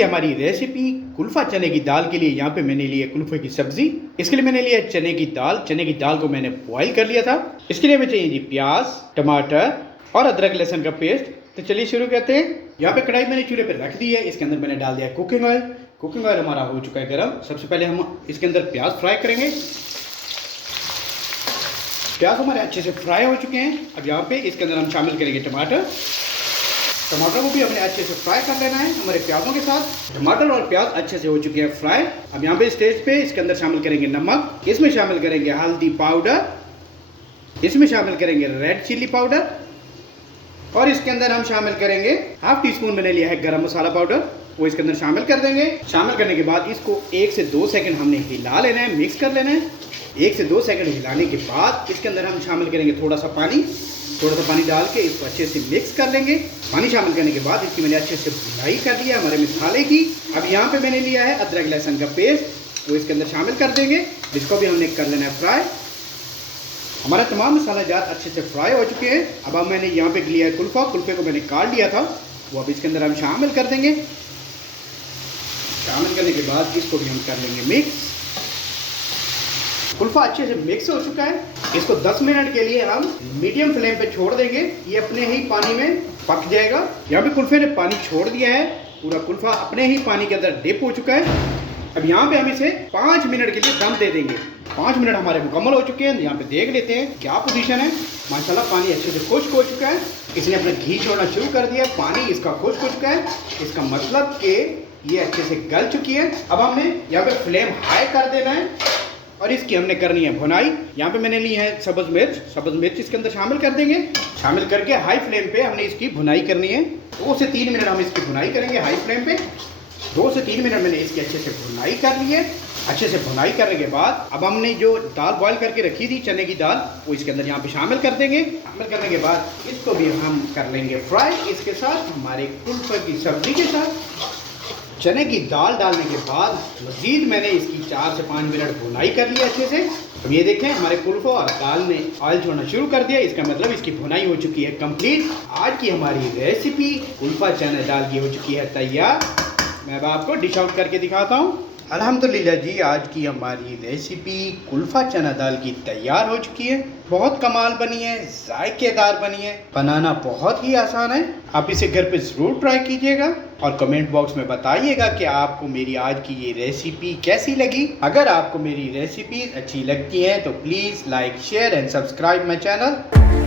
की हमारी रेसिपी कुल्फा चने की दाल के लिए यहाँ पे मैंने लिया कुल्फे की सब्जी। इसके लिए मैंने लिया चने की दाल को मैंने बॉईल कर लिया था। इसके लिए हमें चाहिए जी प्याज, टमाटर और अदरक लहसुन का पेस्ट। तो चलिए शुरू करते हैं। यहाँ पे कढ़ाई मैंने चूल्हे पे रख दी है। इसके अंदर मैंने डाल दिया है कुकिंग ऑयल। कुकिंग ऑयल हमारा हो चुका है गर्म। सबसे पहले हम इसके अंदर प्याज फ्राई करेंगे। प्याज हमारे अच्छे से फ्राई हो चुके हैं। अब यहाँ पे इसके अंदर हम शामिल करेंगे टमाटर को भी हमने अच्छे से फ्राई कर लेना है हमारे प्याजों के साथ। टमाटर और प्याज अच्छे से हो चुके हैं फ्राई। अब यहाँ पे स्टेज पे इसके अंदर शामिल करेंगे नमक, इसमें शामिल करेंगे हल्दी पाउडर, इसमें शामिल करेंगे रेड चिल्ली पाउडर और इसके अंदर हम शामिल करेंगे हाफ टी स्पून मैंने लिया है गरम मसाला पाउडर, वो इसके अंदर शामिल कर देंगे। शामिल करने के बाद इसको 1 से 2 सेकंड हमने हिला लेना है, मिक्स कर लेना है। 1 से 2 सेकंड हिलाने के बाद इसके अंदर हम शामिल करेंगे थोड़ा सा पानी डाल के इसको अच्छे से मिक्स कर लेंगे। पानी शामिल करने के बाद इसकी मैंने अच्छे से भुनाई कर लिया हमारे मसाले की। अब यहाँ पे मैंने लिया है अदरक लहसुन का पेस्ट, वो इसके अंदर शामिल कर देंगे। इसको भी हमने कर लेना है फ्राई। हमारा तमाम मसाला जात अच्छे से फ्राई हो चुके हैं। अब मैंने यहाँ पे लिया है कुल्फे को मैंने काट लिया था, वो अब इसके अंदर हम शामिल कर देंगे। शामिल करने के बाद इसको भी हम कर लेंगे मिक्स। कुल्फा अच्छे से मिक्स हो चुका है। इसको 10 मिनट के लिए हम मीडियम फ्लेम पे छोड़ देंगे। ये अपने ही पानी में पक जाएगा। यहाँ पे कुल्फे ने पानी छोड़ दिया है, पूरा कुल्फा अपने ही पानी के अंदर डिप हो चुका है। अब यहाँ पे हम इसे 5 मिनट के लिए दम दे देंगे। 5 मिनट हमारे मुकम्मल हो चुके हैं। यहाँ पे देख लेते हैं क्या पोजीशन है। माशाल्लाह पानी अच्छे से खुश्क हो चुका है। इसने अपना घी छोड़ना शुरू कर दिया। पानी इसका खुश्क हो चुका है। इसका मतलब कि ये अच्छे से गल चुकी है। अब हमने यहाँ पे फ्लेम हाई कर देना है और इसकी हमने करनी है भुनाई। यहाँ पे मैंने ली है सब्ज़ मिर्च इसके अंदर शामिल कर देंगे। शामिल करके हाई फ्लेम पे हमने इसकी भुनाई करनी है। 2 से 3 मिनट हम इसकी भुनाई करेंगे हाई फ्लेम पे। 2 से 3 मिनट मैंने इसकी अच्छे से भुनाई कर ली है। अच्छे से भुनाई करने के बाद अब हमने जो दाल बॉईल करके रखी थी चने की दाल, वो इसके अंदर यहाँ पे शामिल कर देंगे। शामिल करने के बाद इसको भी हम कर लेंगे फ्राई इसके साथ, हमारे कुल्फे की सब्जी के साथ। चने की दाल डालने के बाद मज़ीद मैंने इसकी 4 से 5 मिनट भुनाई कर ली अच्छे से। अब ये देखें हमारे कुल्फा और दाल ने ऑयल छोड़ना शुरू कर दिया। इसका मतलब इसकी भुनाई हो चुकी है कंप्लीट। आज की हमारी रेसिपी कुल्फा चने दाल की हो चुकी है तैयार। मैं अब आपको डिश आउट करके दिखाता हूँ। अल्हम्दुलिल्लाह जी, आज की हमारी रेसिपी कुल्फा चना दाल की तैयार हो चुकी है। बहुत कमाल बनी है, जायकेदार बनी है, बनाना बहुत ही आसान है। आप इसे घर पे ज़रूर ट्राई कीजिएगा और कमेंट बॉक्स में बताइएगा कि आपको मेरी आज की ये रेसिपी कैसी लगी। अगर आपको मेरी रेसिपी अच्छी लगती है तो please like, share and subscribe my channel.